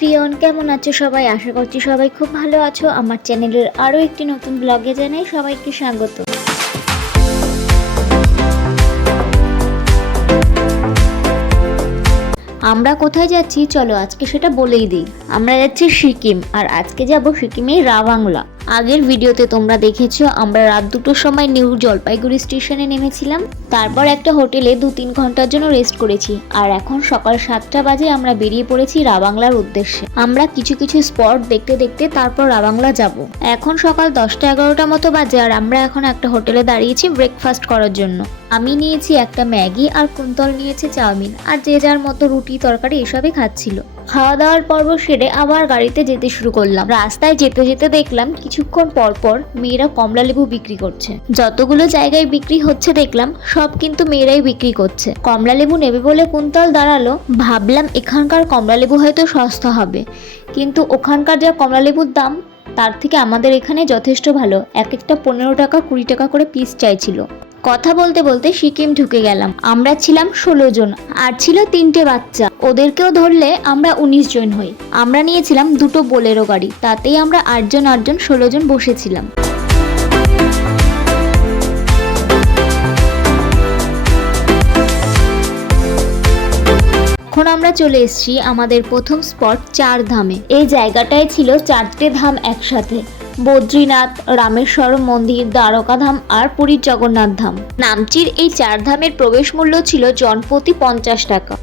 Everyone, কেমন আছো সবাই? আশা করছি সবাই খুব ভালো আছো। আমার চ্যানেলের আরও একটি নতুন ব্লগে জানাই সবাইকে স্বাগত। আমরা কোথায় যাচ্ছি চলো আজকে সেটা বলেই দিই। আমরা যাচ্ছি সিকিম, আর আজকে যাব সিকিমের রাবাংলা। আগের ভিডিওতে তোমরা দেখেছো আমরা রাত 2টোর সময় নিউ জলপাইগুড়ি স্টেশনে নেমেছিলাম। তারপর একটা হোটেলে 2-3 ঘন্টার জন্য রেস্ট করেছি, আর এখন সকাল 7টা বাজে আমরা বেরিয়ে পড়েছি রাবাংলার উদ্দেশ্যে। আমরা কিছু কিছু স্পট দেখতে দেখতে তারপর রাবাংলা যাব। এখন সকাল 10টা-11টা মতো বাজে, আর আমরা এখন একটা হোটেলে দাঁড়িয়েছি ব্রেকফাস্ট করার জন্য। আমি নিয়েছি একটা ম্যাগি, আর কুন্তল নিয়েছে চাউমিন, আর যে যার মতো রুটি তরকারি এসবই খাচ্ছিল। খাওয়া দাওয়ার পর্ব সেরে আবার গাড়িতে যেতে শুরু করলাম। রাস্তায় যেতে যেতে দেখলাম কিছুক্ষণ পর পর মেয়েরা কমলা লেবু বিক্রি করছে। যতগুলো জায়গায় বিক্রি হচ্ছে দেখলাম সব কিন্তু মেয়েরাই বিক্রি করছে। কমলা লেবু নেবে বলে কুন্তল দাঁড়ালো। ভাবলাম এখানকার কমলা লেবু হয়তো সস্তা হবে, কিন্তু ওখানকার যা কমলা লেবুর দাম তার থেকে আমাদের এখানে যথেষ্ট ভালো। এক একটা 15 টাকা 20 টাকা করে পিস চাইছিল। কথা বলতে বলতে সিকিম ঢুকে গেলাম। আমরা ছিলাম 16 জন, আর ছিল 3টে বাচ্চা। ওদেরকেও ধরলে আমরা 19 জন হই। আমরা নিয়েছিলাম 2টো বোলেরো গাড়ি, তাতেই আমরা 8 জন 16 জন বসেছিলাম। এখন আমরা চলে এসেছি আমাদের প্রথম স্পট চারধামে। এই জায়গাটায় ছিল 4টে ধাম একসাথে: বদ্রীনাথ, রামেশ্বরম মন্দির, দ্বারকাধাম আর পুরীর জগন্নাথ ধাম। নামচির এই 4 ধামের প্রবেশ মূল্য ছিল জনপ্রতি 50 টাকা।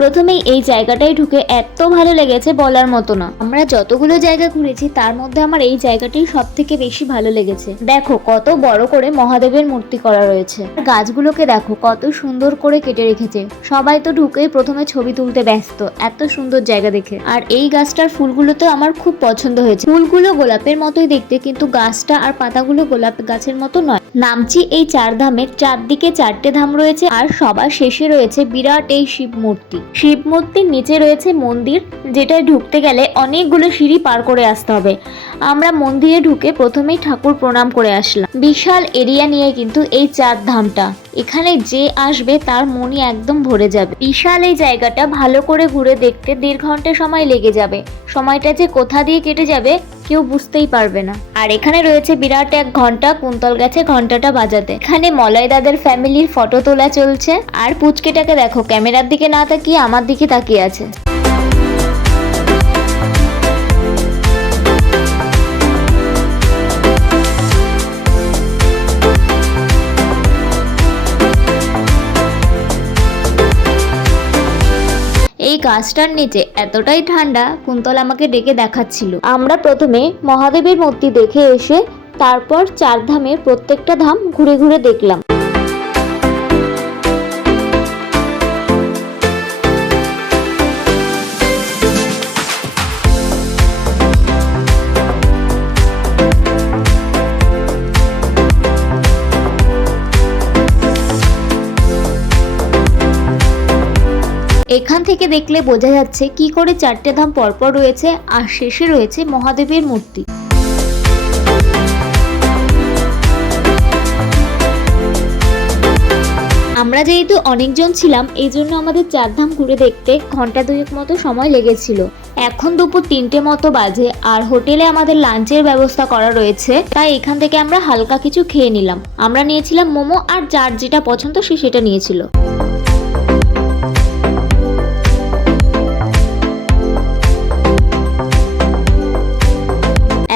প্রথমেই এই জায়গাটায় ঢুকে এত ভালো লেগেছে বলার মতো না। আমরা যতগুলো জায়গা ঘুরেছি তার মধ্যে আমার এই জায়গাটাই সব থেকে বেশি ভালো লেগেছে। দেখো কত বড় করে মহাদেবের মূর্তি করা রয়েছে। গাছগুলোকে দেখো কত সুন্দর করে কেটে রেখেছে। সবাই তো ঢুকেই প্রথমে ছবি তুলতে ব্যস্ত, এত সুন্দর জায়গা দেখে। আর এই গাছটার ফুলগুলো তো আমার খুব পছন্দ হয়েছে। ফুলগুলো গোলাপের মতোই দেখতে, কিন্তু গাছটা আর পাতাগুলো গোলাপ গাছের মতো নয়। নামচি এই 4 ধামের চারদিকে 4টে ধাম রয়েছে, আর সবার শেষে রয়েছে বিরাট এই শিব মূর্তি। শিব মূর্তির নিচে রয়েছে মন্দির, যেটায় ঢুকতে গেলে অনেকগুলো সিঁড়ি পার করে আসতে হবে। আমরা মন্দিরে ঢুকে প্রথমেই ঠাকুর প্রণাম করে আসলাম। বিশাল এরিয়া নিয়ে কিন্তু এই 4 ধামটা। এখানে যে আসবে তার মনই একদম ভরে যাবে। বিশাল এই জায়গাটা ভালো করে ঘুরে দেখতে 1.5 ঘন্টা সময় লেগে যাবে। সময়টা যে কোথা দিয়ে কেটে যাবে কেউ বুঝতেই পারবে না। আর এখানে রয়েছে বিরাট এক ঘন্টা। কুন্তল গেছে ঘন্টাটা বাজাতে। এখানে মলয় দাদের ফ্যামিলির ফটো তোলা চলছে। আর পুচকেটাকে দেখো ক্যামেরার দিকে না তাকিয়ে আমার দিকে তাকিয়ে আছে। এই গাছটার নিচে এতটাই ঠান্ডা, কুন্তল আমাকে ডেকে দেখাচ্ছিল। আমরা প্রথমে মহাদেবের মূর্তি দেখে এসে তারপর 4 ধামের প্রত্যেকটা ধাম ঘুরে ঘুরে দেখলাম। এখান থেকে দেখলে বোঝা যাচ্ছে কি করে 4টে ধাম পরপর রয়েছে, আর শেষে রয়েছে মহাদেবের মূর্তি। আমরা যেহেতু অনেকজন ছিলাম, এই জন্য আমাদের 4 ধাম ঘুরে দেখতে ঘন্টা 2 মতো সময় লেগেছিল। এখন দুপুর 3টে মতো বাজে, আর হোটেলে আমাদের লাঞ্চের ব্যবস্থা করা রয়েছে, তাই এখান থেকে আমরা হালকা কিছু খেয়ে নিলাম। আমরা নিয়েছিলাম মোমো, আর যার যেটা পছন্দ সে সেটা নিয়েছিল।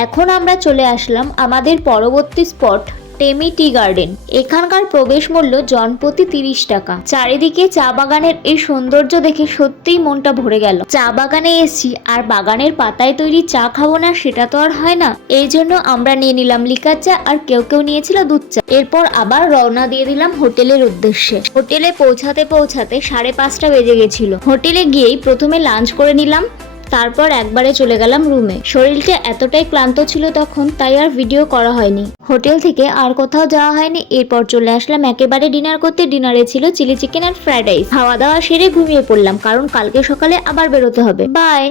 এখন আমরা চলে আসলাম আমাদের পরবর্তী স্পট টেমি টি গার্ডেন। এখানকার প্রবেশ মূল্য জনপ্রতি 30 টাকা। চারিদিকে চা বাগানের এই সৌন্দর্য দেখে সত্যিই মনটা ভরে গেল। চা বাগানে এসেছি, আর বাগানের পাতায় তৈরি চা খাবো না সেটা তো আর হয় না। এই জন্য আমরা নিয়ে নিলাম লিকার চা, আর কেউ কেউ নিয়েছিল দুধ চা। এরপর আবার রওনা দিয়ে দিলাম হোটেলের উদ্দেশ্যে। হোটেলে পৌঁছাতে পৌঁছাতে 5:30 বেজে গেছিল। হোটেলে গিয়েই প্রথমে লাঞ্চ করে নিলাম, তারপর একবারে চলে গেলাম রুমে। শরীরটা এতটাই ক্লান্ত ছিল তখন, তাই আর ভিডিও করা হয়নি। হোটেল থেকে আর কোথাও যাওয়া হয়নি। এরপর চলে আসলাম একেবারে ডিনার করতে। ডিনারে ছিল চিলি চিকেন আর ফ্রাইড রাইস। খাওয়া দাওয়া সেরে ঘুমিয়ে পড়লাম, কারণ কালকে সকালে আবার বেরোতে হবে। বাই।